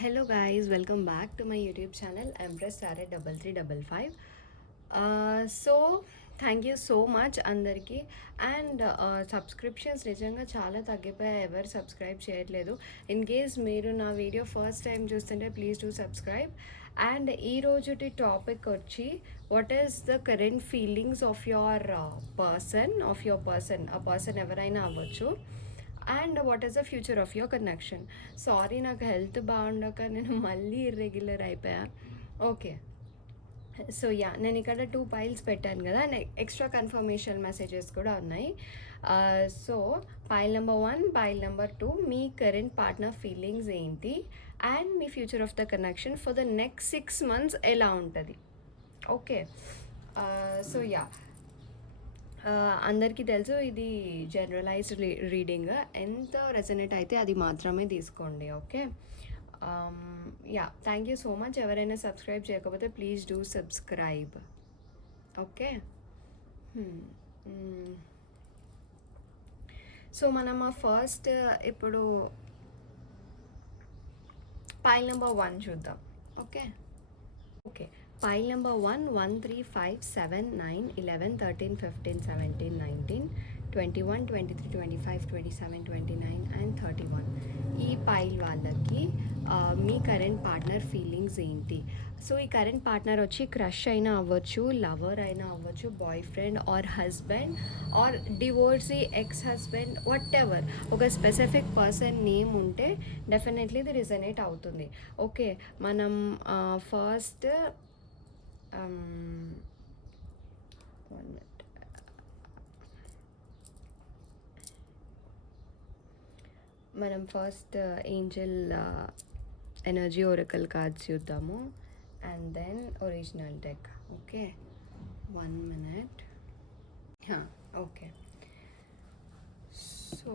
Hello guys, welcome back to my YouTube channel Empress Sarah 3355. So thank you so much అందరికీ. And subscriptions నిజంగా చాలా తగ్గిపోయాయి, ఎవరు subscribe చేయట్లేదు. ఇన్ కేస్ మీరు నా వీడియో ఫస్ట్ టైం చూస్తుంటే ప్లీజ్ డూ సబ్స్క్రైబ్. అండ్ ఈరోజుటి టాపిక్ వచ్చి what is the current feelings of your person ఆ పర్సన్ ఎవరైనా అవ్వచ్చు. And what is the future of your connection. Sorry, నాకు హెల్త్ బాగుండక నేను మళ్ళీ ఇర్రెగ్యులర్ అయిపోయా. ఓకే, సో యా, నేను ఇక్కడ 2 పైల్స్ పెట్టాను కదా, అండ్ ఎక్స్ట్రా కన్ఫర్మేషన్ మెసేజెస్ కూడా ఉన్నాయి. So pile number 1, pile number 2, మీ కరెంట్ పార్ట్నర్ ఫీలింగ్స్ ఏంటి and me future of the connection for the next 6 months ఎలా ఉంటుంది. ఓకే, సో యా, అందరికీ తెలుసు ఇది జనరలైజ్డ్ రీడింగ్, ఎంత రెజనేట్ అయితే అది మాత్రమే తీసుకోండి. Okay, yeah, thank you so much. ఎవరైనా సబ్స్క్రైబ్ చేయకపోతే please do subscribe. Okay, so మనం ఫస్ట్ ఇప్పుడు పైల్ నెంబర్ 1 చూద్దాం. Okay okay, pile number 1, 1, 3, 5, 7, 9, 11, 13, 15, 17, 19, 21, 23, 25, 27, 29 and 31. ఈ పైల్ వాళ్ళకి మీ కరెంట్ పార్ట్నర్ ఫీలింగ్స్ ఏంటి. సో ఈ కరెంట్ పార్ట్నర్ వచ్చి క్రష్ అయినా అవ్వచ్చు, లవర్ అయినా అవ్వచ్చు, boy friend or husband or divorcee ex husband, whatever. ఒక స్పెసిఫిక్ పర్సన్ నేమ్ ఉంటే డెఫినెట్లీ ఇది రిజనేట్ అవుతుంది. ఓకే, మనం ఫస్ట్ one minute. మనం first angel energy oracle cards చూద్దాము and then original deck. Okay, 1 minute. Okay, so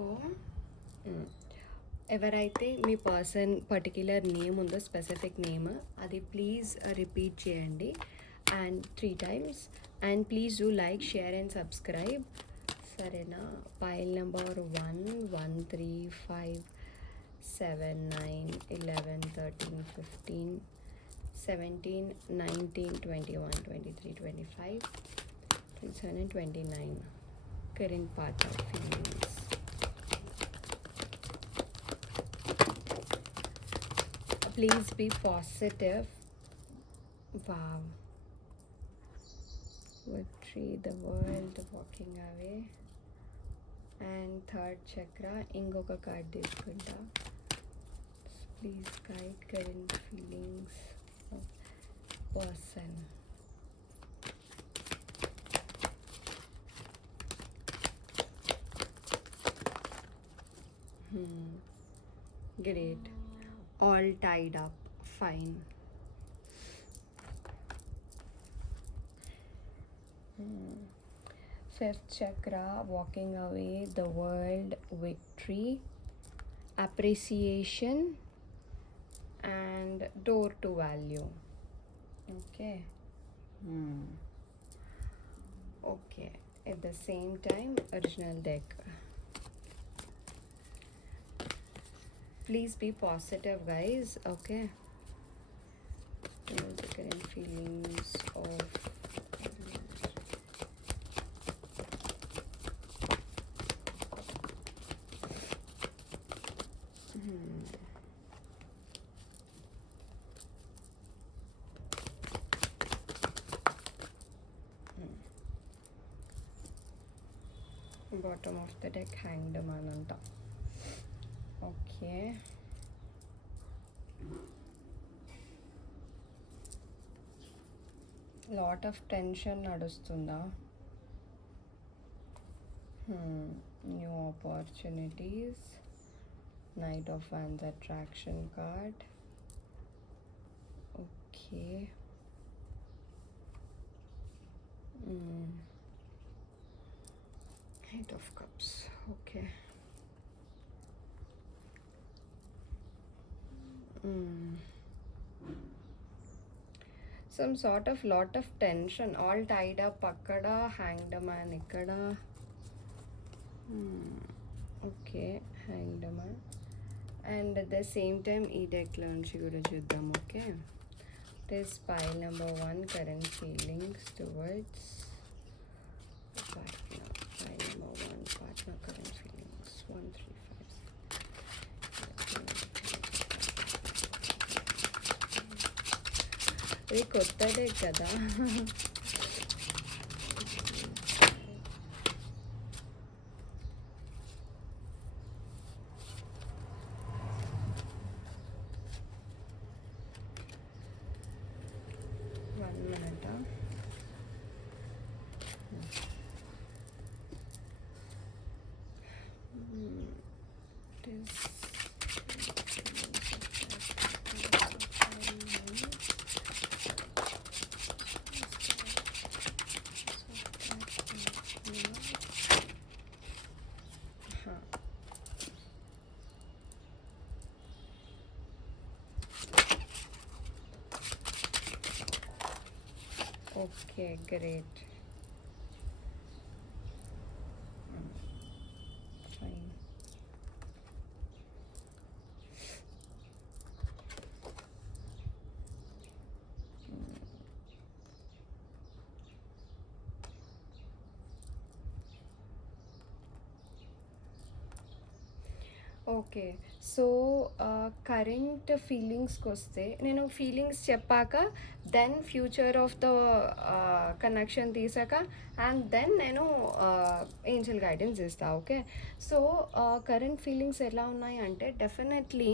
ఎవరైతే మీ person particular name ఉందో, స్పెసిఫిక్ నేమ్, అది ప్లీజ్ రిపీట్ చేయండి and 3 times. And please do like, share and subscribe. సరేనా. Pile number 1, 1, 3, 5, 7, 9, 11, 13, 15, 17, 19, 21, 23, 25, 27 and 29. Current part of feelings. Please be positive. Wow. Victory, the world walking away. And third chakra, ఇంకొక card తీసుకుంటా. Please guide current feelings of person. Great. All tied up. Fine. Fifth chakra, walking away, the world, victory, appreciation and door to value. Okay. Okay, at the same time original deck. Please be positive guys. Okay, the current feelings of bottom of the deck, hanged man anta. Okay, lot of tension nadustunda. New opportunities, Knight of Wands attraction card. Okay, Knight of Cups. Okay, some sort of lot of tension, all tied up. Akkada hanged man, ikkada. Okay, hanged man. And at the same time ఈ డెక్లో నుంచి కూడా చూద్దాం. Okay, it is pile number 1, current feelings towards partner. Pile number 1, partner, current feelings 1, 3, 5. ఇది కొత్తదే కదా. Okay, great. Fine. Okay. So, current ఫీలింగ్స్‌కి వస్తే, నేను ఫీలింగ్స్ చెప్పాక then future of the connection తీసాక అండ్ దెన్ నేను ఏంజెల్ గైడెన్స్ ఇస్తా. ఓకే. సో, కరెంట్ ఫీలింగ్స్ ఎలా ఉన్నాయి అంటే డెఫినెట్లీ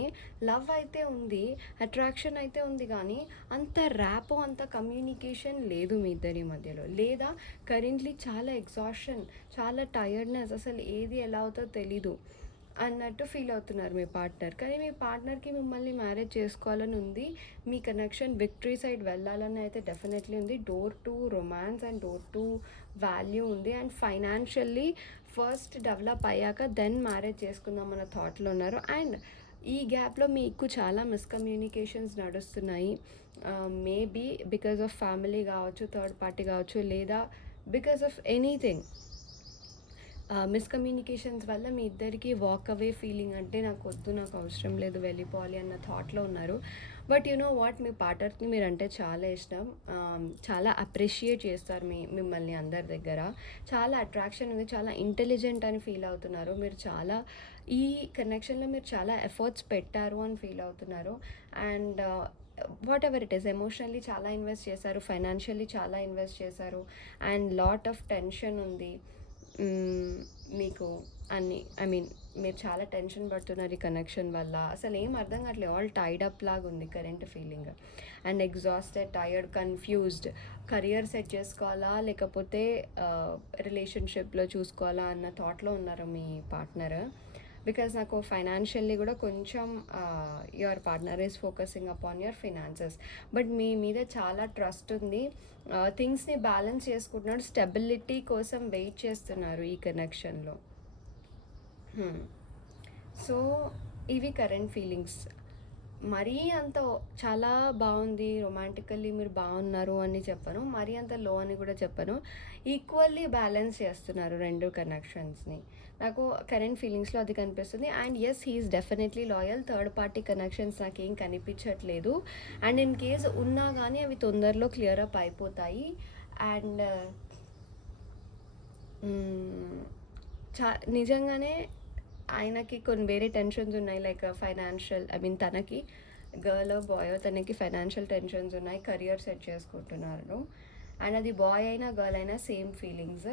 లవ్ అయితే ఉంది, అట్రాక్షన్ అయితే ఉంది, కానీ అంత ర్యాపో అంత కమ్యూనికేషన్ లేదు మీ ఇద్దరి మధ్యలో. లేదా కరెంట్లీ చాలా ఎగ్జాషన్, చాలా టైర్డ్నెస్, అసలు ఏది ఎలా అవుతుందో తెలీదు అన్నట్టు ఫీల్ అవుతున్నారు మీ పార్ట్నర్. కానీ మీ పార్ట్నర్కి మిమ్మల్ని మ్యారేజ్ చేసుకోవాలని ఉంది, మీ కనెక్షన్ విక్టరీ సైడ్ వెళ్ళాలని అయితే డెఫినెట్లీ ఉంది. Door to romance and door to value ఉంది. అండ్ ఫైనాన్షియల్లీ ఫస్ట్ డెవలప్ అయ్యాక దెన్ మ్యారేజ్ చేసుకుందాం అన్న థాట్లో ఉన్నారు. అండ్ ఈ గ్యాప్లో మీకు చాలా మిస్కమ్యూనికేషన్స్ నడుస్తున్నాయి. మేబీ బికాజ్ ఆఫ్ ఫ్యామిలీ కావచ్చు, థర్డ్ పార్టీ కావచ్చు, లేదా బికాజ్ ఆఫ్ ఎనీథింగ్. మిస్కమ్యూనికేషన్స్ వల్ల మీ ఇద్దరికి వాక్ అవే ఫీలింగ్, అంటే నాకు వద్దు, నాకు అవసరం లేదు, వెళ్ళిపోవాలి అన్న థాట్లో ఉన్నారు. బట్ యు నో వాట్, మీ పార్ట్నర్కి మీరంటే చాలా ఇష్టం, చాలా అప్రిషియేట్ చేస్తారు మిమ్మల్ని అందరి దగ్గర. చాలా అట్రాక్షన్ ఉంది, చాలా ఇంటెలిజెంట్ అని ఫీల్ అవుతున్నారు. మీరు చాలా ఈ కనెక్షన్లో మీరు చాలా ఎఫర్ట్స్ పెట్టారు అని ఫీల్ అవుతున్నారు. And what ever it is, emotionally చాలా ఇన్వెస్ట్ చేశారు, ఫైనాన్షియల్లీ చాలా ఇన్వెస్ట్ చేశారు, అండ్ లాట్ ఆఫ్ టెన్షన్ ఉంది మీకు అన్ని. ఐ మీన్ మీరు చాలా టెన్షన్ పడుతున్నారు ఈ కనెక్షన్ వల్ల. అసలు ఏం అర్థం కావట్లేదు, ఆల్ టైడ్ అప్ లాగా ఉంది current feeling. And exhausted, tired, confused. Career set చేసుకోవాలా లేకపోతే రిలేషన్షిప్లో చూసుకోవాలా అన్న థాట్లో ఉన్నారు మీ పార్ట్నర్. బికాజ్ నాకు ఫైనాన్షియల్లీ కూడా కొంచెం your partner is focusing upon your finances. But మీ మీద చాలా ట్రస్ట్ ఉంది, థింగ్స్ని బ్యాలెన్స్ చేసుకుంటున్నాడు, స్టెబిలిటీ కోసం వెయిట్ చేస్తున్నారు ఈ కనెక్షన్లో. సో ఇవి కరెంట్ ఫీలింగ్స్. మరీ అంత చాలా బాగుంది, రొమాంటికల్లీ మీరు బాగున్నారు అని చెప్పను, మరీ అంత లో అని కూడా చెప్పను. ఈక్వల్లీ బ్యాలెన్స్ చేస్తున్నారు రెండు కనెక్షన్స్ని. నాకు కరెంట్ ఫీలింగ్స్లో అది కనిపిస్తుంది. And yes, he is definitely loyal. Third party connections నాకేం కనిపించట్లేదు. అండ్ ఇన్ కేస్ ఉన్నా కానీ అవి తొందరలో క్లియర్ అప్ అయిపోతాయి. అండ్ నిజంగానే ఆయనకి కొన్ని వేరే టెన్షన్స్ ఉన్నాయి, లైక్ ఫైనాన్షియల్, ఐ మీన్ తనకి గర్ల్ బాయ్ తనకి ఫైనాన్షియల్ టెన్షన్స్ ఉన్నాయి, కెరియర్ సెట్ చేసుకుంటున్నారు. అండ్ అది బాయ్ అయినా గర్ల్ అయినా సేమ్ ఫీలింగ్స్.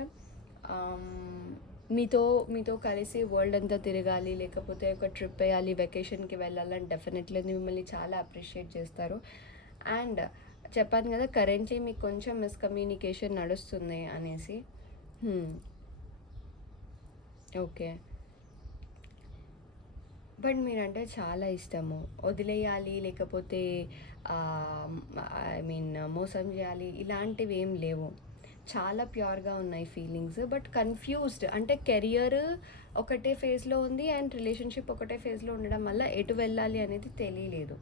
మీతో కలిసి వరల్డ్ అంతా తిరగాలి, లేకపోతే ఒక ట్రిప్ వేయాలి, వెకేషన్కి వెళ్ళాలని డెఫినెట్లీ మిమ్మల్ని చాలా అప్రిషియేట్ చేస్తారు. అండ్ చెప్పాను కదా కరెంట్లీ మీకు కొంచెం మిస్కమ్యూనికేషన్ నడుస్తుంది అనేసి. ఓకే. బట్ మీరంటే చాలా ఇష్టము, వదిలేయాలి లేకపోతే ఐ మీన్ మోసం చేయాలి ఇలాంటివి ఏం లేవు. చాలా ప్యూర్గా ఉన్నాయి ఫీలింగ్స్. బట్ కన్ఫ్యూజ్డ్, అంటే కెరియర్ ఒకటే ఫేజ్లో ఉంది అండ్ రిలేషన్షిప్ ఒకటే ఫేజ్లో ఉండడం వల్ల ఎటు వెళ్ళాలి అనేది తెలియలేదు.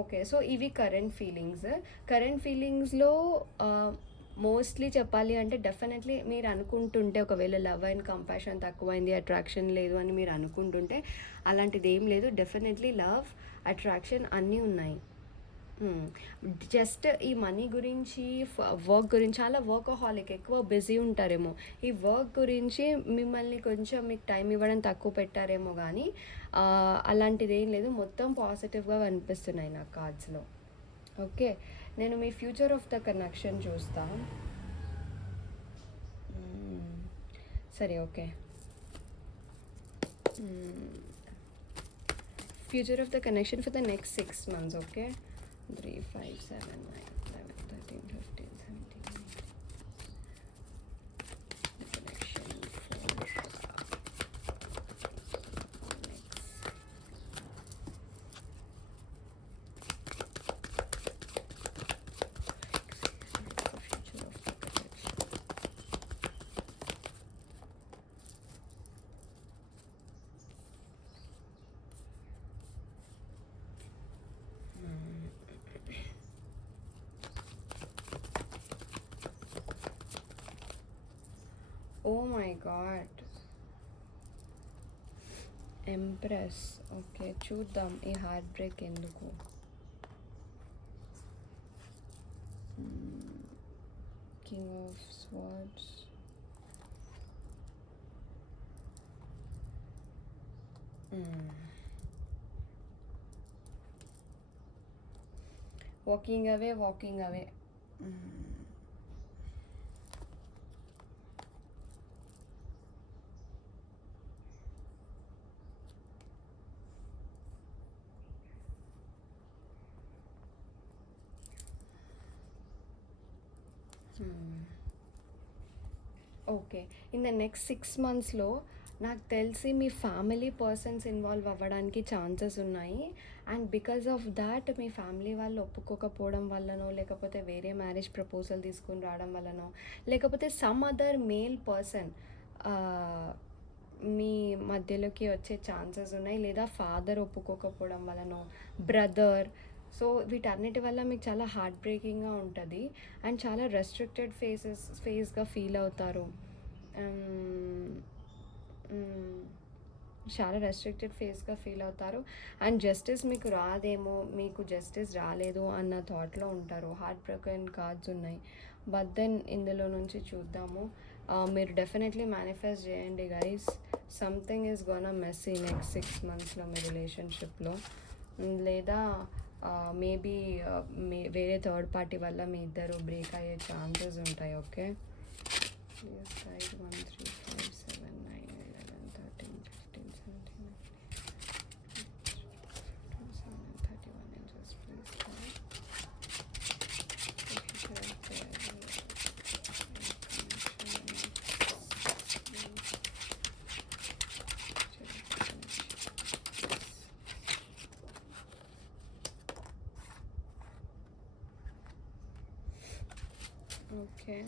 ఓకే. సో ఇవి కరెంట్ ఫీలింగ్స్. కరెంట్ ఫీలింగ్స్లో మోస్ట్లీ చెప్పాలి అంటే డెఫినెట్లీ మీరు అనుకుంటుంటే ఒకవేళ లవ్ అండ్ కంపాషన్ తక్కువైంది, అట్రాక్షన్ లేదు అని మీరు అనుకుంటుంటే అలాంటిది ఏం లేదు. డెఫినెట్లీ లవ్, అట్రాక్షన్ అన్నీ ఉన్నాయి. జస్ట్ ఈ మనీ గురించి, వర్క్ గురించి చాలా వర్కహాలిక్, ఎక్కువ బిజీ ఉంటారేమో. ఈ వర్క్ గురించి మిమ్మల్ని కొంచెం మీకు టైం ఇవ్వడం తక్కువ పెట్టారేమో కానీ అలాంటిది ఏం లేదు. మొత్తం పాజిటివ్గా కనిపిస్తున్నాయి నాకు కార్డ్స్లో. ఓకే, నేను మీ ఫ్యూచర్ ఆఫ్ ద కనెక్షన్ చూస్తా. సరే, okay. Future of the connection for the next 6 months. Okay, 3, 5, 7, 9, 11, 13, 15, 17, 18. The connection for next future of the connection. Oh my god, empress. Okay, చూద్దాం ఈ హార్ట్ బ్రేక్ ఎందుకు. King of swords, walking away, walking away. Okay, in the next 6 monthsలో నాకు తెలిసి మీ family persons involve అవ్వడానికి chances ఉన్నాయి. And because of that me family వాళ్ళు ఒప్పుకోకపోవడం వల్లనో, లేకపోతే వేరే మ్యారేజ్ ప్రపోజల్ తీసుకుని రావడం వల్లనో, లేకపోతే సమ్ అదర్ మేల్ పర్సన్ మీ మధ్యలోకి వచ్చే ఛాన్సెస్ ఉన్నాయి. లేదా ఫాదర్ ఒప్పుకోకపోవడం వల్లనో, బ్రదర్. సో వీటన్నిటి వల్ల మీకు చాలా హార్ట్ బ్రేకింగ్గా ఉంటుంది అండ్ చాలా రెస్ట్రిక్టెడ్ ఫేస్గా ఫీల్ అవుతారు. చాలా రెస్ట్రిక్టెడ్ ఫేస్గా ఫీల్ అవుతారు అండ్ జస్టిస్ మీకు రాదేమో, మీకు జస్టిస్ రాలేదు అన్న థాట్లో ఉంటారు. హార్ట్ బ్రోకెన్ కార్డ్స్ ఉన్నాయి. బట్ దెన్ ఇందులో నుంచి చూద్దాము. మీరు డెఫినెట్లీ మేనిఫెస్ట్ చేయండి guys. Something is gonna messy next 6 monthsలో మీ రిలేషన్షిప్లో. లేదా మేబీ వేరే థర్డ్ పార్టీ వల్ల మీ ఇద్దరు బ్రేక్ అయ్యే ఛాన్సెస్ ఉంటాయి. Okay, 1, 3, 5, 7, 9, 11, 13, 15, 17, 31 inches. Please try. Okay.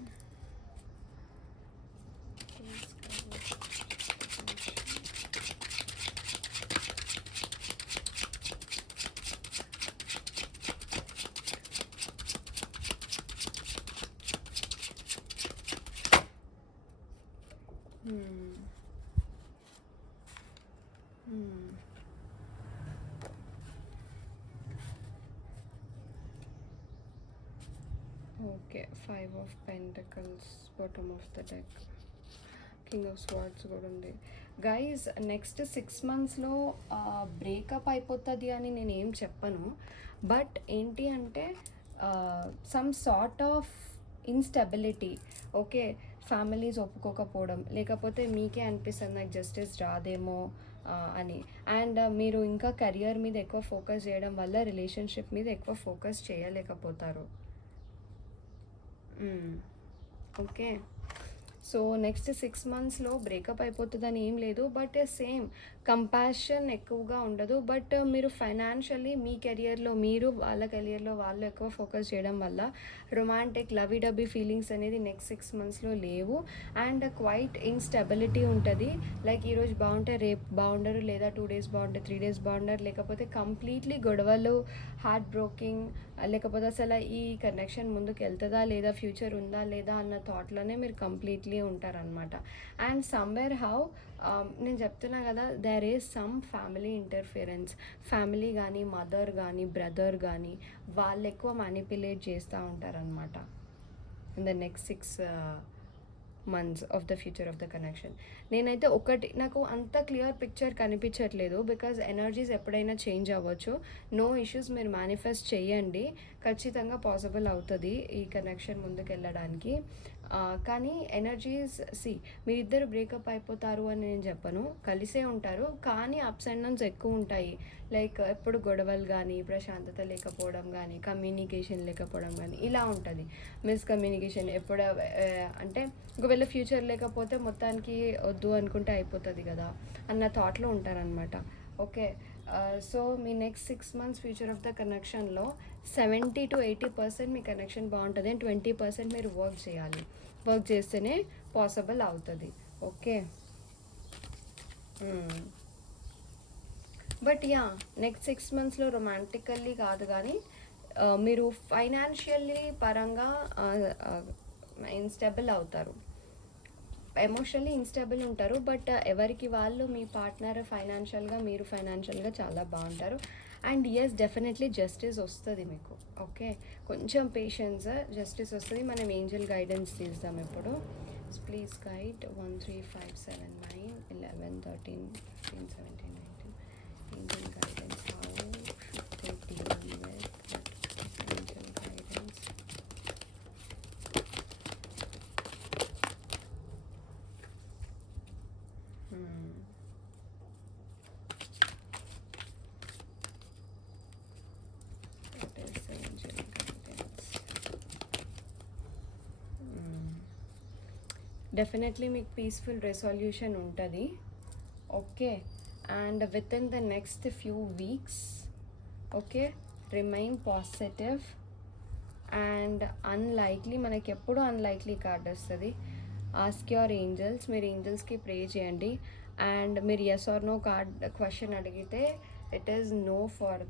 Okay, 5 of Pentacles, bottom of the deck, King of Swords కూడా ఉంది. గైజ్ నెక్స్ట్ 6 monthsలో బ్రేకప్ అయిపోతుంది అని నేను ఏం చెప్పను. బట్ ఏంటి అంటే some sort of instability. Okay, families ఒప్పుకోకపోవడం, లేకపోతే మీకే అనిపిస్తుంది నాకు జస్టిస్ రాదేమో అని. అండ్ మీరు ఇంకా కెరియర్ మీద ఎక్కువ ఫోకస్ చేయడం వల్ల రిలేషన్షిప్ మీద ఎక్కువ ఫోకస్ చేయలేకపోతారు. ఓకే, సో నెక్స్ట్ 6 మంత్స్లో బ్రేకప్ అయిపోతుందని ఏం లేదు, బట్ సేమ్ కంపాషన్ ఎక్కువగా ఉండదు. బట్ మీరు ఫైనాన్షియల్లీ మీ కెరియర్లో మీరు, వాళ్ళ కెరియర్లో వాళ్ళు ఎక్కువ ఫోకస్ చేయడం వల్ల రొమాంటిక్ లవీ డబీ ఫీలింగ్స్ అనేది నెక్స్ట్ 6 మంత్స్లో లేవు. అండ్ క్వైట్ ఇన్స్టెబిలిటీ ఉంటుంది. లైక్ ఈరోజు బాగుంటే రేపు బాగుండరు, లేదా 2 days బాగుంటే 3 days బాగుండరు, లేకపోతే కంప్లీట్లీ గొడవలు, హార్ట్ బ్రోకింగ్, లేకపోతే అసలు ఈ కనెక్షన్ ముందుకు వెళ్తుందా లేదా, ఫ్యూచర్ ఉందా లేదా అన్న థాట్లోనే మీరు కంప్లీట్లీ ఉంటారనమాట. అండ్ సమ్వేర్ హౌ నేను చెప్తున్నా కదా, there is some family interference. Family కానీ, మదర్ కానీ, బ్రదర్ కానీ వాళ్ళు ఎక్కువ మ్యానిపులేట్ చేస్తూ ఉంటారనమాట in the next 6 months of the future of the connection. నేనైతే నాకు అంత క్లియర్ పిక్చర్ కనిపించట్లేదు, బికాజ్ ఎనర్జీస్ ఎప్పుడైనా చేంజ్ అవ్వచ్చు. నో ఇష్యూస్, మీరు మేనిఫెస్ట్ చేయండి, ఖచ్చితంగా పాసిబుల్ అవుతుంది ఈ కనెక్షన్ ముందుకు వెళ్ళడానికి. కానీ ఎనర్జీస్ మీరిద్దరు బ్రేకప్ అయిపోతారు అని నేను చెప్పను, కలిసే ఉంటారు, కానీ అప్స్ అండ్ డౌన్స్ ఎక్కువ ఉంటాయి. లైక్ ఎప్పుడు గొడవలు కానీ, ప్రశాంతత లేకపోవడం కానీ, కమ్యూనికేషన్ లేకపోవడం కానీ ఇలా ఉంటుంది. మిస్కమ్యూనికేషన్ ఎప్పుడు అంటే ఒకవేళ ఫ్యూచర్ లేకపోతే మొత్తానికి వద్దు అనుకుంటే అయిపోతుంది కదా అన్న థాట్లో ఉంటారనమాట. Okay, so me next 6 months future of the కనెక్షన్లో 70 to 80% మీ కనెక్షన్ బాగుంటుంది, అండ్ 20% మీరు వర్క్ చేయాలి. వర్క్ చేస్తేనే పాసిబుల్ అవుతుంది. ఓకే, బట్ నెక్స్ట్ 6 monthsలో రొమాంటికల్లీ కాదు కానీ మీరు ఫైనాన్షియల్లీ పరంగా ఇన్స్టెబుల్ అవుతారు, ఎమోషనల్లీ ఇన్స్టెబుల్ ఉంటారు. బట్ ఎవరికి వాళ్ళు, మీ పార్ట్నర్ ఫైనాన్షియల్గా, మీరు ఫైనాన్షియల్గా చాలా బాగుంటారు. అండ్ ఎస్, డెఫినెట్లీ జస్టిస్ వస్తుంది మీకు. ఓకే, కొంచెం పేషెన్స్, జస్టిస్ వస్తుంది. మనం ఏంజల్ గైడెన్స్ తీద్దాం ఇప్పుడు. Please guide 1 3 5 7 9 11 13 15 17 19. Angel guidance, how should they deal with angel guidance. Definitely మీకు పీస్ఫుల్ రెజల్యూషన్ ఉంటుంది. Okay, and within the next few weeks, okay, remain positive. And unlikely, మనకి ఎప్పుడు unlikely card వస్తుంది. Ask your angels, మీరు ఏంజల్స్కి pray చేయండి. And మీరు yes or no card question అడిగితే it is no for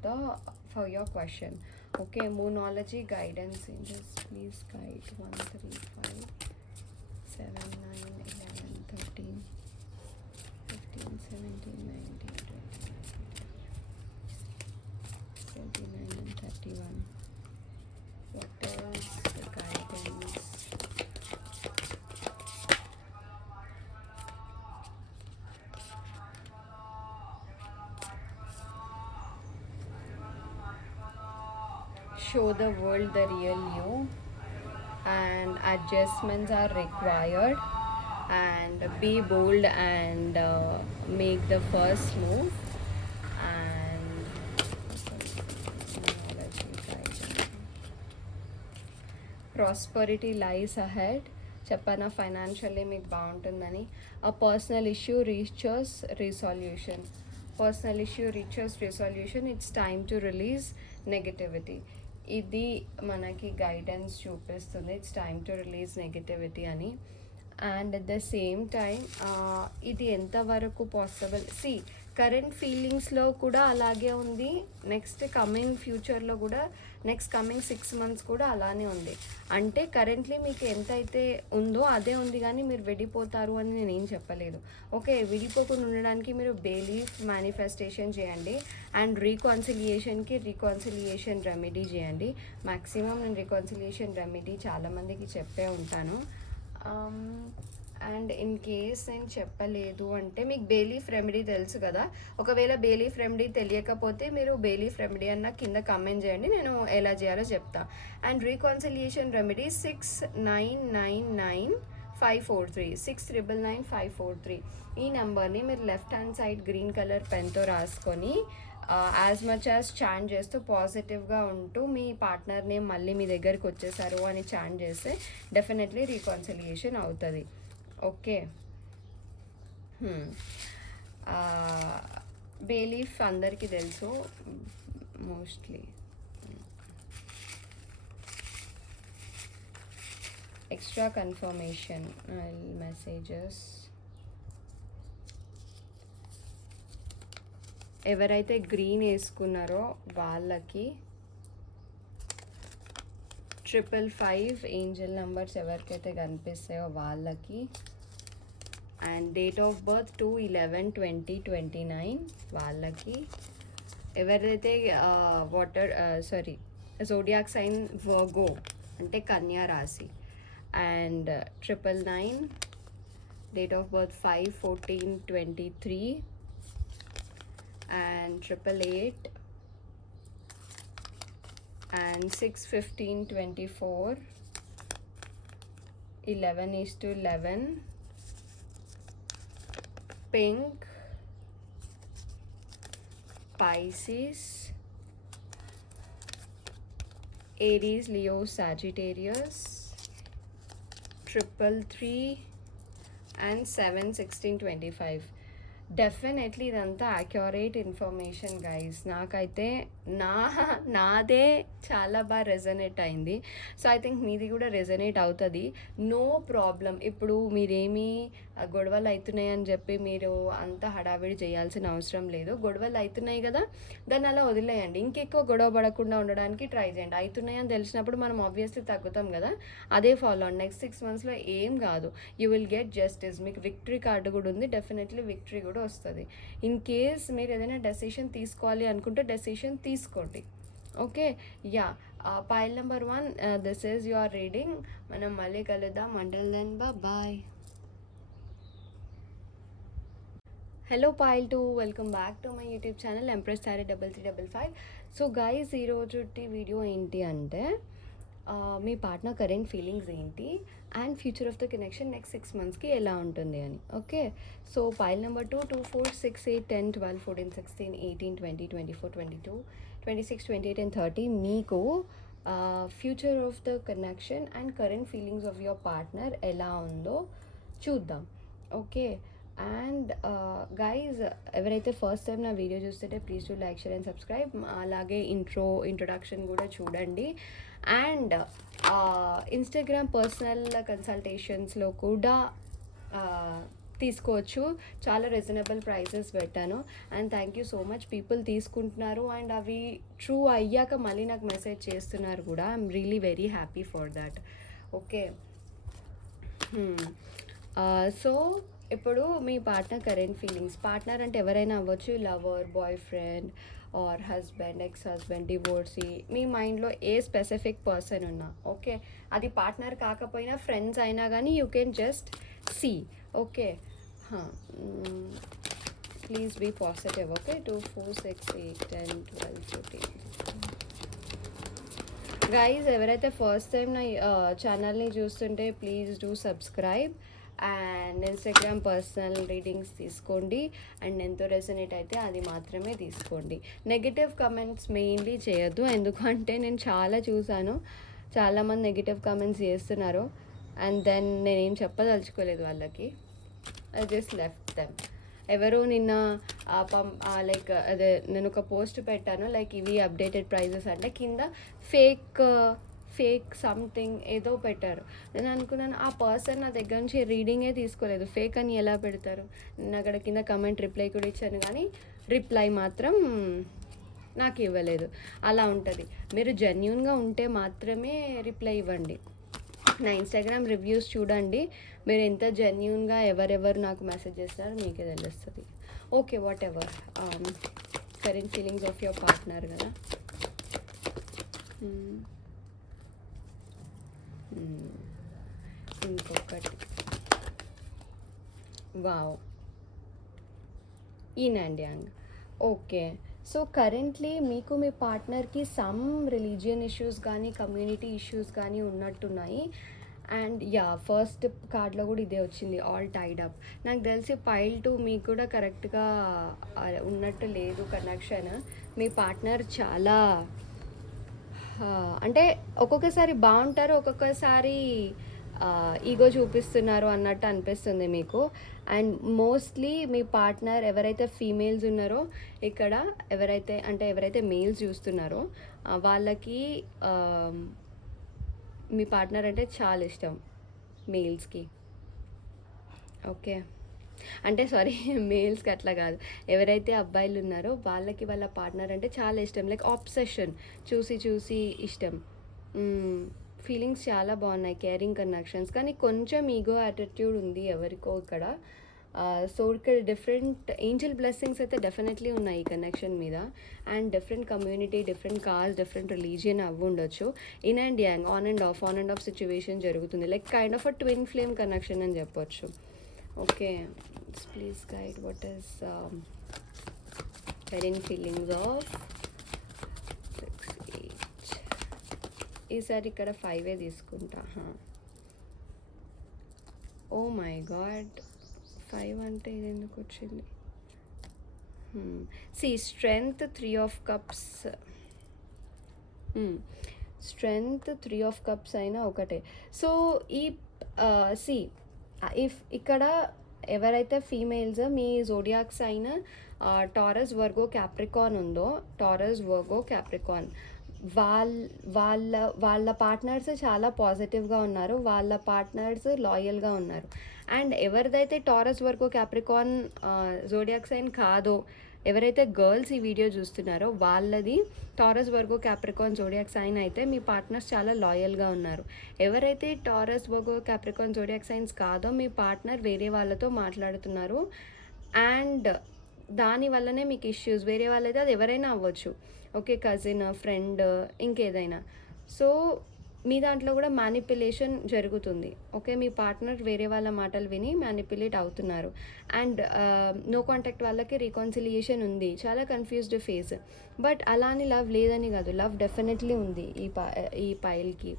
your question. Okay, moonology guidance, angels please guide 1 3 5 7 9 11 13 15 17 19 20 29 and 31. What is the guidance? Show the world the real you, and adjustments are required, and be bold and make the first move. And prosperity lies ahead. చెప్పనా, financially మీకు బాగుంటుందని. ఆ personal issue reaches resolution. Personal issue reaches resolution. It's time to release negativity. ఇది మనకి guidance చూపిస్తుంది, it's time to release negativity అని. And at the same time ఇది ఎంతవరకు పాసిబుల్, కరెంట్ ఫీలింగ్స్లో కూడా అలాగే ఉంది, నెక్స్ట్ కమింగ్ ఫ్యూచర్లో కూడా, నెక్స్ట్ కమింగ్ 6 months కూడా అలానే ఉంది. అంటే కరెంట్లీ మీకు ఎంతైతే ఉందో అదే ఉంది, కానీ మీరు విడిపోతారు అని నేనేం చెప్పలేదు. ఓకే, విడిపోకుండా ఉండడానికి మీరు బిలీఫ్ మేనిఫెస్టేషన్ చేయండి, అండ్ రీకాన్సిలియేషన్ రెమెడీ చేయండి. మ్యాక్సిమం నేను రీకాన్సిలియేషన్ రెమెడీ చాలామందికి చెప్పే ఉంటాను. అండ్ ఇన్ కేస్ నేను చెప్పలేదు అంటే, మీకు బేలీఫ్ రెమెడీ తెలుసు కదా, ఒకవేళ బేలీఫ్ రెమెడీ తెలియకపోతే మీరు బేలీఫ్ రెమెడీ అన్న కింద కమెంట్ చేయండి, నేను ఎలా చేయాలో చెప్తా. And reconciliation remedy 6999-543 6999-543. ఈ నెంబర్ని మీరు left hand side green colour పెన్తో రాసుకొని యాజ్ మచ్ యాజ్ చాంట్ చేస్తూ పాజిటివ్గా ఉంటూ మీ పార్ట్నర్ నేమ్ మళ్ళీ మీ దగ్గరికి వచ్చేసారు అని చాంట్ చేస్తే డెఫినెట్లీ రీకాన్సిలియేషన్ అవుతుంది. ఓకే. బేలీఫ్ అందరికీ తెలుసు మోస్ట్లీ. Extra confirmation messages. ఎవరైతే గ్రీన్ వేసుకున్నారో వాళ్ళకి 555 ఏంజల్ నంబర్స్ ఎవరికైతే కనిపిస్తాయో వాళ్ళకి, అండ్ డేట్ ఆఫ్ బర్త్ 2/11/2029 వాళ్ళకి, ఎవరైతే జోడియాక్ సైన్ వర్గో అంటే కన్యా రాశి, and 999 date of birth 5/14/23 and 888 and 6/15/24 11:11 pink, Pisces, Aries, Leo, Sagittarius, 333 and 7/16/25. Definitely ఇదంతా అక్యురేట్ ఇన్ఫర్మేషన్ గైస్. నాకైతే నాదే చాలా బాగా రెజనేట్ అయింది. సో ఐ థింక్ మీది కూడా రెజనేట్ అవుతుంది. No problem. ఇప్పుడు మీరేమీ గొడవలు అవుతున్నాయి అని చెప్పి మీరు అంత హడావిడి చేయాల్సిన అవసరం లేదు. గొడవలు అవుతున్నాయి కదా, దాన్ని అలా వదిలేయండి. ఇంకెక్కువ గొడవ పడకుండా ఉండడానికి ట్రై చేయండి. అవుతున్నాయి అని తెలిసినప్పుడు మనం ఆబ్వియస్లీ తగ్గుతాం కదా, అదే ఫాలో అండి. నెక్స్ట్ 6 monthsలో ఏం కాదు, యూ విల్ గెట్ జస్టిస్. మీకు విక్టరీ కార్డు కూడా ఉంది, డెఫినెట్లీ విక్టరీ కూడా వస్తుంది. ఇన్ కేస్ మీరు ఏదైనా డెసిషన్ తీసుకోవాలి అనుకుంటే డెసిషన్ తీసుకోండి. Okay, yeah. Pile number 1, this is your reading. మనం మళ్ళీ కలుద్దాం. Until then bye. Hello pile 2, welcome back to my YouTube channel Empress Sari 3355. So guys, ఈరోజు వీడియో ఏంటి అంటే మీ పార్ట్నర్ కరెంట్ ఫీలింగ్స్ ఏంటి and future of the connection next 6 monthsకి ఎలా ఉంటుంది అని. Okay, so pile number 2, 2, 4, 6, 8, 10, 12, 14, 16, 18, 20, 24, 22, 26, 28 and 30 మీకు future of the connection and current feelings of your partner ఎలా ఉందో చూద్దాం. ఓకే, అండ్ గైజ్, ఎవరైతే ఫస్ట్ టైం నా వీడియో చూస్తుంటే please to like, share and subscribe. అలాగే ఇంట్రొడక్షన్ కూడా చూడండి. అండ్ ఇన్స్టాగ్రామ్ పర్సనల్ కన్సల్టేషన్స్లో కూడా తీసుకోవచ్చు. చాలా రీజనబుల్ ప్రైసెస్ పెట్టాను. And thank you so much, people తీసుకుంటున్నారు అండ్ అవి ట్రూ అయ్యాక మళ్ళీ నాకు మెసేజ్ చేస్తున్నారు కూడా. I'm really very happy for that. Okay, so ఇప్పుడు మీ పార్ట్నర్ కరెంట్ ఫీలింగ్స్. పార్ట్నర్ అంటే ఎవరైనా అవ్వచ్చు, lover, boy friend or husband, ex husband, divorcee, మీ మైండ్లో ఏ స్పెసిఫిక్ పర్సన్ ఉన్నా ఓకే, అది పార్ట్నర్ కాకపోయినా ఫ్రెండ్స్ అయినా కానీ you can just see. Okay, please be positive. Okay, 2, 4, 6, 8, 10, 12, 14. Guys, ఎవరైతే ఫస్ట్ టైం నా ఛానల్ని చూస్తుంటే please do subscribe and Instagram personal readings తీసుకోండి. అండ్ ఎంతో రెసనేట్ అయితే అది మాత్రమే తీసుకోండి. నెగిటివ్ కమెంట్స్ మెయిన్లీ చేయొద్దు, ఎందుకంటే నేను చాలా చూసాను, చాలామంది నెగిటివ్ కమెంట్స్ చేస్తున్నారు అండ్ దెన్ నేనేం చెప్పదలుచుకోలేదు వాళ్ళకి. I just left them. ఎవరో నిన్న లైక్ అదే నేను ఒక పోస్ట్ పెట్టాను, లైక్ ఇవి అప్డేటెడ్ ప్రైజెస్ అంటే కింద ఫేక్ సంథింగ్ ఏదో పెట్టారు. నేను అనుకున్నాను ఆ పర్సన్ నా దగ్గర నుంచి రీడింగే తీసుకోలేదు, ఫేక్ అని ఎలా పెడతారు. నేను అక్కడ కింద కమెంట్ రిప్లై కూడా ఇచ్చాను, కానీ రిప్లై మాత్రం నాకు ఇవ్వలేదు. అలా ఉంటుంది. మీరు జెన్యూన్గా ఉంటే మాత్రమే రిప్లై ఇవ్వండి. నా ఇన్స్టాగ్రామ్ రివ్యూస్ చూడండి, మీరు ఎంత జెన్యూన్గా ఎవరెవరు నాకు మెసేజ్ చేస్తారో మీకే తెలుస్తుంది. Okay, whatever current feelings of your partner కదా. ఇంకొకటి, wow, yin and yang. Okay, so currently మీకు మీ పార్ట్నర్కి సమ్ రిలీజియన్ ఇష్యూస్ కానీ కమ్యూనిటీ ఇష్యూస్ కానీ ఉన్నట్టున్నాయి. అండ్ యా, ఫస్ట్ కార్డ్లో కూడా ఇదే వచ్చింది, ఆల్ టైడ్ అప్. నాకు తెలిసి పైల్ 2 మీకు కూడా కరెక్ట్గా ఉన్నట్టు లేదు కనెక్షన్. మీ పార్ట్నర్ చాలా అంటే ఒక్కొక్కసారి బాగుంటారు, ఒక్కొక్కసారి ఈగో చూపిస్తున్నారు అన్నట్టు అనిపిస్తుంది మీకు. అండ్ మోస్ట్లీ మీ పార్ట్నర్ ఎవరైతే ఫీమేల్స్ ఉన్నారో ఇక్కడ, ఎవరైతే మేల్స్ చూస్తున్నారో వాళ్ళకి మీ పార్ట్నర్ అంటే చాలా ఇష్టం మేల్స్కి. ఓకే, అంటే సారీ మేల్స్కి అట్లా కాదు, ఎవరైతే అబ్బాయిలు ఉన్నారో వాళ్ళకి వాళ్ళ పార్ట్నర్ అంటే చాలా ఇష్టం, లైక్ ఆబ్సెషన్, చూసి చూసి ఇష్టం. ఫీలింగ్స్ చాలా బాగున్నాయి, కేరింగ్ కనెక్షన్స్, కానీ కొంచెం ఈగో యాటిట్యూడ్ ఉంది ఎవరికో ఇక్కడ. సో ఇక్కడ డిఫరెంట్ ఏంజల్ బ్లెస్సింగ్స్ అయితే డెఫినెట్లీ ఉన్నాయి ఈ కనెక్షన్ మీద. And different community, different caste, different religion అవి ఉండొచ్చు. Yin and yang, on and off situation జరుగుతుంది, like kind of a twin flame connection అని చెప్పొచ్చు. Okay, please guide what is current feelings of 6, 8. ఈసారి ఇక్కడ 5 తీసుకుంటా. ఓ మై గాడ్, 5 అంటే ఇది ఎందుకు వచ్చింది? Strength, 3 of cups. Strength, 3 of cups అయినా ఒకటే. సో ఈ ఇఫ్ ఇక్కడ ఎవరైతే ఫీమేల్స్ మీ zodiac sign Taurus, Virgo, Capricorn ఉందో, టారస్, వర్గో, క్యాప్రికాన్, వాళ్ళ పార్ట్నర్స్ చాలా పాజిటివ్గా ఉన్నారు, వాళ్ళ పార్ట్నర్స్ లాయల్గా ఉన్నారు. అండ్ ఎవరిదైతే Taurus, Virgo, Capricorn zodiac sign కాదో, ఎవరైతే గర్ల్స్ ఈ వీడియో చూస్తున్నారో వాళ్ళది Taurus, Virgo, Capricorn zodiac sign అయితే మీ పార్ట్నర్స్ చాలా లాయల్గా ఉన్నారు. ఎవరైతే Taurus, Virgo, Capricorn zodiac science కాదో మీ పార్ట్నర్ వేరే వాళ్ళతో మాట్లాడుతున్నారు. అండ్ దానివల్లనే మీకు ఇష్యూస్, వేరే వాళ్ళైతే అది ఎవరైనా అవ్వచ్చు, ఓకే, కజిన్, ఫ్రెండ్, ఇంకేదైనా. సో మీ దాంట్లో కూడా మ్యానిపులేషన్ జరుగుతుంది. ఓకే, మీ పార్ట్నర్ వేరే వాళ్ళ మాటలు విని మ్యానిపులేట్ అవుతున్నారు. అండ్ నో కాంటాక్ట్ వాళ్ళకి రీకాన్సిలియేషన్ ఉంది, చాలా కన్ఫ్యూజ్డ్ ఫేస్. బట్ అలా అని లవ్ లేదని కాదు, లవ్ డెఫినెట్లీ ఉంది ఈ పైల్కి.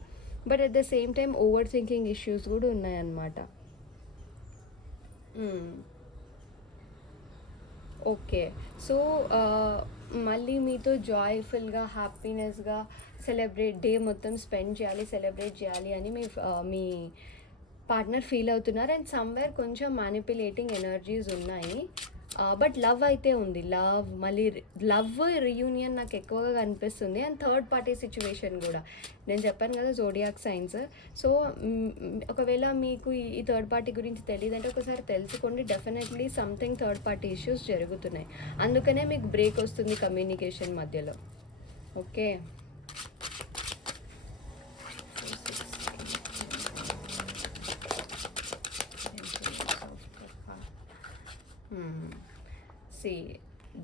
But at the same time overthinking issues కూడా ఉన్నాయన్నమాట. ఓకే, సో మళ్ళీ మీతో జాయ్ఫుల్గా, హ్యాపీనెస్గా డే మొత్తం స్పెండ్ చేయాలి, సెలబ్రేట్ చేయాలి అని మీ పార్ట్నర్ ఫీల్ అవుతున్నారు. అండ్ సమ్వేర్ కొంచెం మ్యానిపులేటింగ్ ఎనర్జీస్ ఉన్నాయి. బట్ లవ్ అయితే ఉంది, లవ్ రీయూనియన్ నాకు ఎక్కువగా కనిపిస్తుంది. అండ్ థర్డ్ పార్టీ సిచ్యువేషన్ కూడా, నేను చెప్పాను కదా జోడియాక్ సైన్స్. సో ఒకవేళ మీకు ఈ థర్డ్ పార్టీ గురించి తెలియదంటే ఒకసారి తెలుసుకోండి. Definitely something third party issues జరుగుతున్నాయి, అందుకనే మీకు బ్రేక్ వస్తుంది కమ్యూనికేషన్ మధ్యలో. Okay,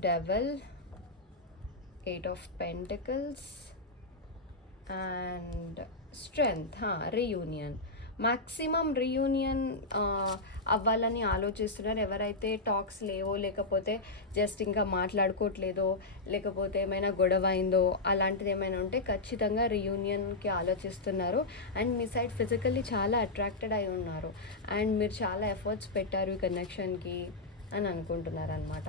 Devil, 8 of Pentacles and Strength. Reunion, maximum reunion అవ్వాలని ఆలోచిస్తున్నారు. ఎవరైతే టాక్స్ లేవో, లేకపోతే జస్ట్ ఇంకా మాట్లాడుకోవట్లేదో, లేకపోతే ఏమైనా గొడవ అయిందో అలాంటిది ఏమైనా ఉంటే ఖచ్చితంగా రీయూనియన్కి ఆలోచిస్తున్నారు. అండ్ మీ సైడ్ ఫిజికల్లీ చాలా అట్రాక్టెడ్ అయి ఉన్నారు. అండ్ మీరు చాలా ఎఫర్ట్స్ పెట్టారు ఈ కనెక్షన్కి అని అనుకుంటున్నారు అనమాట.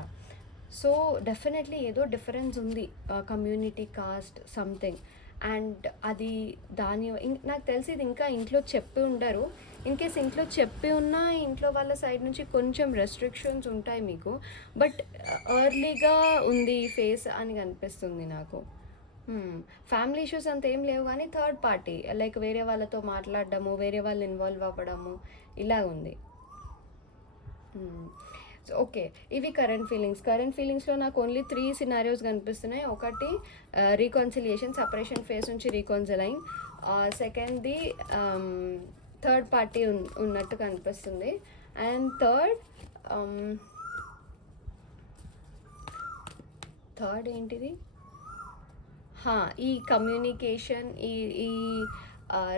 సో డెఫినెట్లీ ఏదో డిఫరెన్స్ ఉంది, కమ్యూనిటీ, కాస్ట్, సంథింగ్. అండ్ అది నాకు తెలిసి ఇది ఇంకా ఇంట్లో చెప్పి ఉండరు. ఇన్ కేస్ ఇంట్లో చెప్పి ఉన్నా ఇంట్లో వాళ్ళ సైడ్ నుంచి కొంచెం రెస్ట్రిక్షన్స్ ఉంటాయి మీకు. బట్ ఎర్లీగా ఉంది ఈ ఫేస్ అని కనిపిస్తుంది నాకు. ఫ్యామిలీ ఇష్యూస్ అంత ఏం లేవు, కానీ థర్డ్ పార్టీ లైక్ వేరే వాళ్ళతో మాట్లాడడము, వేరే వాళ్ళు ఇన్వాల్వ్ అవ్వడము ఇలా ఉంది. ఓకే, ఇవి కరెంట్ ఫీలింగ్స్లో నాకు ఓన్లీ 3 సినారియోస్ కనిపిస్తున్నాయి. ఒకటి రీకాన్సిలియేషన్, సపరేషన్ ఫేస్ నుంచి రీకాన్సిలైంగ్. సెకండ్ది థర్డ్ పార్టీ ఉన్నట్టు కనిపిస్తుంది. అండ్ థర్డ్ ఏంటిది, ఈ కమ్యూనికేషన్, ఈ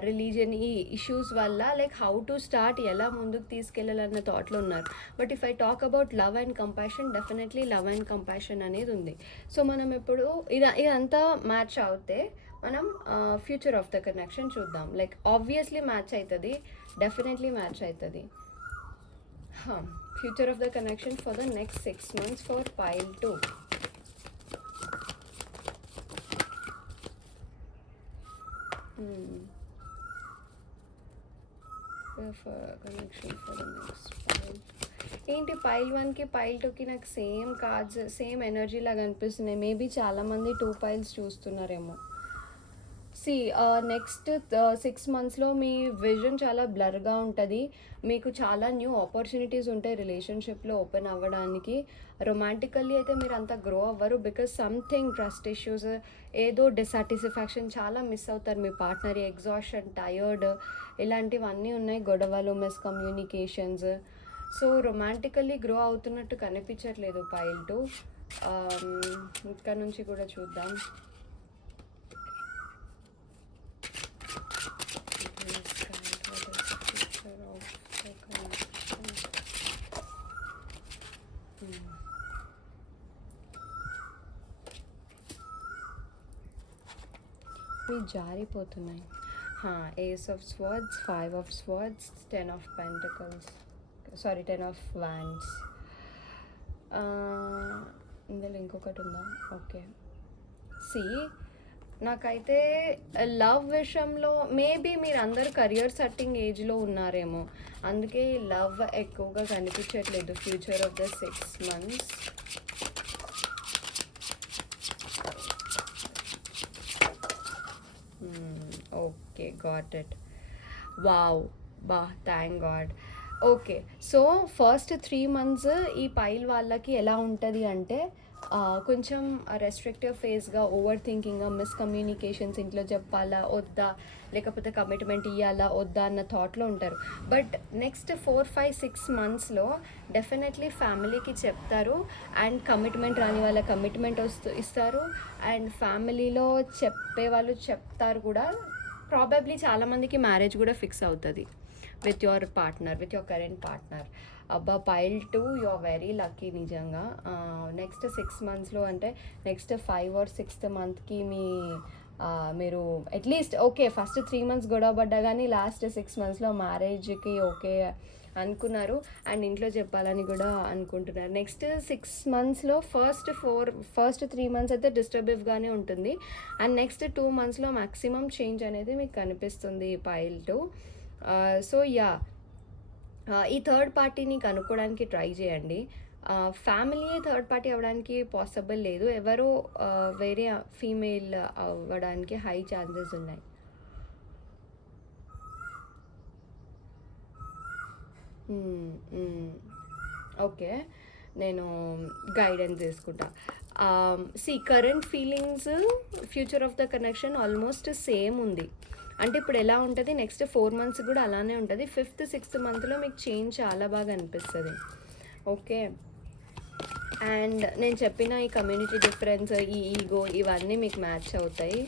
రిలీజన్, ఈ ఇష్యూస్ వల్ల లైక్ హౌ టు స్టార్ట్, ఎలా ముందుకు తీసుకెళ్ళాలన్న థాట్లో ఉన్నారు. But if I talk about love and compassion, definitely love and compassion అనేది ఉంది. సో మనం ఇప్పుడు ఇదంతా మ్యాచ్ అవుతే మనం ఫ్యూచర్ ఆఫ్ ద కనెక్షన్ చూద్దాం. లైక్ ఆబ్వియస్లీ మ్యాచ్ అవుతుంది, డెఫినెట్లీ మ్యాచ్ అవుతుంది. Future of the connection for the next 6 months for pile 2. Connection for the next pile. ఏంటి పైల్ 1కి పైల్ 2కి నాకు సేమ్ కార్డ్స్ సేమ్ ఎనర్జీ లాగా అనిపిస్తున్నాయి. మేబీ చాలామంది 2 పైల్స్ చూస్తున్నారేమో. సి నెక్స్ట్ 6 మంత్స్లో మీ విజన్ చాలా బ్లర్గా ఉంటుంది. మీకు చాలా న్యూ ఆపర్చునిటీస్ ఉంటాయి రిలేషన్షిప్లో ఓపెన్ అవ్వడానికి. రొమాంటికల్లీ అయితే మీరు అంత గ్రో అవ్వరు, బికాజ్ సంథింగ్ ట్రస్ట్ ఇష్యూస్, ఏదో డిసాటిస్ఫాక్షన్ చాలా మిస్ అవుతారు మీ పార్ట్నర్. ఎగ్జాషన్, టయర్డ్, ఇలాంటివన్నీ ఉన్నాయి, గొడవలు, మిస్కమ్యూనికేషన్స్. సో రొమాంటికల్లీ గ్రో అవుతున్నట్టు కనిపించట్లేదు పైల్ 2. ఇక్కడ నుంచి కూడా చూద్దాం. ఇవి జారిపోతున్నాయి. Ace of swords, 5 of swords, 10 of pentacles, sorry 10 of wands. ఇందులో ఇంకొకటి ఉందా? ఓకే, సి నాకైతే లవ్ విషయంలో మేబీ మీరు అందరు కెరియర్ సెట్టింగ్ ఏజ్లో ఉన్నారేమో, అందుకే లవ్ ఎక్కువగా కనిపించట్లేదు future of the 6 months. Okay, got it. Wow, thank God. Okay, so first 3 months ఈ పైల్ వాళ్ళకి ఎలా ఉంటుంది అంటే కొంచెం రెస్ట్రిక్టివ్ ఫేస్గా, ఓవర్ థింకింగ్గా, మిస్కమ్యూనికేషన్స్, ఇంట్లో చెప్పాలా వద్దా, లేకపోతే కమిట్మెంట్ ఇవ్వాలా వద్దా అన్న థాట్లో ఉంటారు. బట్ నెక్స్ట్ 4-5-6 monthsలో డెఫినెట్లీ ఫ్యామిలీకి చెప్తారు, అండ్ కమిట్మెంట్ రాని వాళ్ళ కమిట్మెంట్ ఇస్తారు, అండ్ ఫ్యామిలీలో చెప్పే వాళ్ళు చెప్తారు కూడా. ప్రాబబ్లీ చాలామందికి మ్యారేజ్ కూడా ఫిక్స్ అవుతుంది with your partner, with your current partner. అబ్బా, pile 2 you are very lucky నిజంగా. నెక్స్ట్ 6 monthsలో అంటే నెక్స్ట్ 5 or 6th monthకి మీరు అట్లీస్ట్ ఓకే ఫస్ట్ 3 months గొడవ పడ్డా కానీ లాస్ట్ 6 monthsలో మ్యారేజ్కి ఓకే అనుకున్నారు, అండ్ ఇంట్లో చెప్పాలని కూడా అనుకుంటున్నారు. నెక్స్ట్ 6 monthsలో ఫస్ట్ 3 months అయితే డిస్టర్బివ్గానే ఉంటుంది, అండ్ నెక్స్ట్ 2 monthsలో మ్యాక్సిమం చేంజ్ అనేది మీకు కనిపిస్తుంది పైల్ 2. సో యా, ఈ థర్డ్ పార్టీని కనుక్కోవడానికి ట్రై చేయండి. ఫ్యామిలీ థర్డ్ పార్టీ అవ్వడానికి పాసిబుల్ లేదు, ఎవరో వేరే ఫీమేల్ అవ్వడానికి హై ఛాన్సెస్ ఉన్నాయి. ఓకే, నేను గైడెన్స్ తీసుకుంటా. Current feelings, future of the connection almost same ఉంది. అంటే ఇప్పుడు ఎలా ఉంటుంది, నెక్స్ట్ 4 months కూడా అలానే ఉంటుంది. 5th-6th monthలో మీకు చేంజ్ చాలా బాగా అనిపిస్తుంది. ఓకే, అండ్ నేను చెప్పిన ఈ కమ్యూనిటీ డిఫరెన్స్, ఈ ఈగో, ఇవన్నీ మీకు మ్యాచ్ అవుతాయి.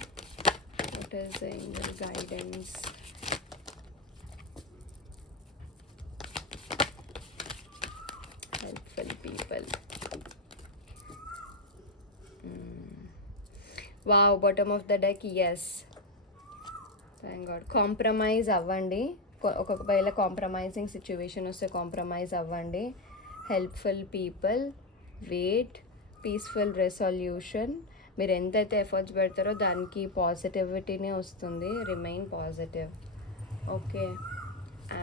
What is angel guidance? Helpful people. Wow, bottom of the deck. Yes, thank God. Compromise అవ్వండి, ఒకవేళ కాంప్రమైజింగ్ సిచ్యువేషన్ వస్తే కాంప్రమైజ్ అవ్వండి. Helpful people, wait, peaceful resolution. మీరు ఎంతైతే ఎఫర్ట్స్ పెడతారో దానికి పాజిటివిటీనే వస్తుంది. Remain positive. ఓకే,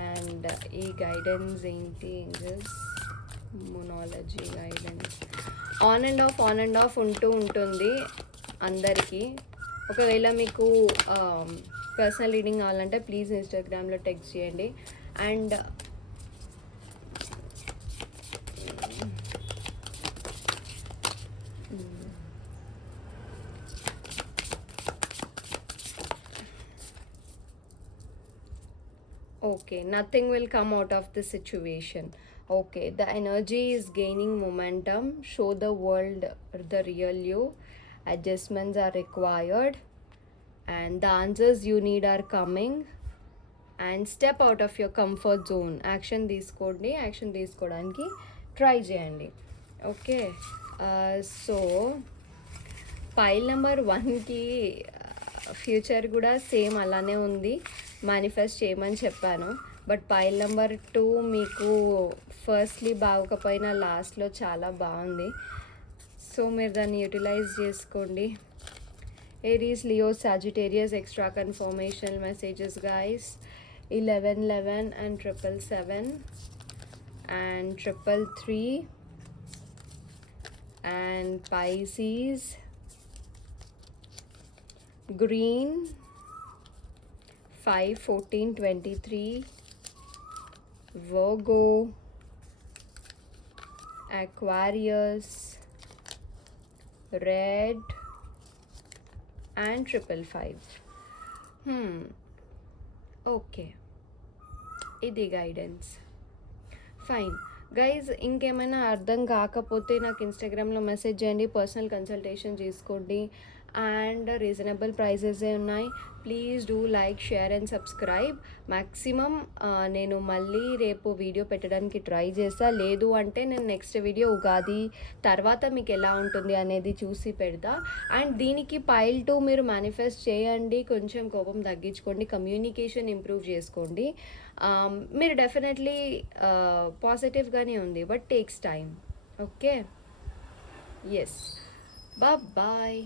అండ్ ఈ గైడెన్స్ ఏంటి? Angels numerology guidance. On and off ఉంటూ ఉంటుంది అందరికీ. ఒకవేళ మీకు పర్సనల్ రీడింగ్ కావాలంటే ప్లీజ్ ఇన్స్టాగ్రామ్లో టెక్స్ట్ చేయండి. And okay, nothing will come out of the situation. Okay, the energy is gaining momentum. Show the world the real you. Adjustments are required, and the answers you need are coming. And step out of your comfort zone. Action తీసుకోండి, action తీసుకోవడానికి try చేయండి. Okay, so pile number 1కి future కూడా same అలానే ఉంది, manifest చేయమని చెప్పాను. But pile number 2 మీకు ఫస్ట్లీ బాగోకపోయినా లాస్ట్లో చాలా బాగుంది. సో మీరు దాన్ని యూటిలైజ్ చేసుకోండి. Aries, Leo, Sagittarius, extra confirmation messages guys. 11 11 and 777 and 333 and Pisces, green 5 14 23, Virgo, Aquarius, red and 555. Okay, ఇది గైడెన్స్. ఫైన్ గైజ్, ఇంకేమైనా అర్థం కాకపోతే నాకు ఇన్స్టాగ్రామ్లో మెసేజ్ చేయండి, పర్సనల్ కన్సల్టేషన్ చేసుకోండి. అండ్ రీజనబుల్ ప్రైజెసే ఉన్నాయి. Please do like, share and subscribe. Maximum నేను మళ్ళీ రేపు వీడియో పెట్టడానికి ట్రై చేస్తా. లేదు అంటే నేను నెక్స్ట్ వీడియో ఉగాది తర్వాత మీకు ఎలా ఉంటుంది అనేది చూసి పెడతా. అండ్ దీనికి పైల్ 2 మీరు మేనిఫెస్ట్ చేయండి, కొంచెం కోపం తగ్గించుకోండి, కమ్యూనికేషన్ ఇంప్రూవ్ చేసుకోండి. మీరు డెఫినెట్లీ పాజిటివ్గానే ఉంది, but takes time. Okay, yes, bye.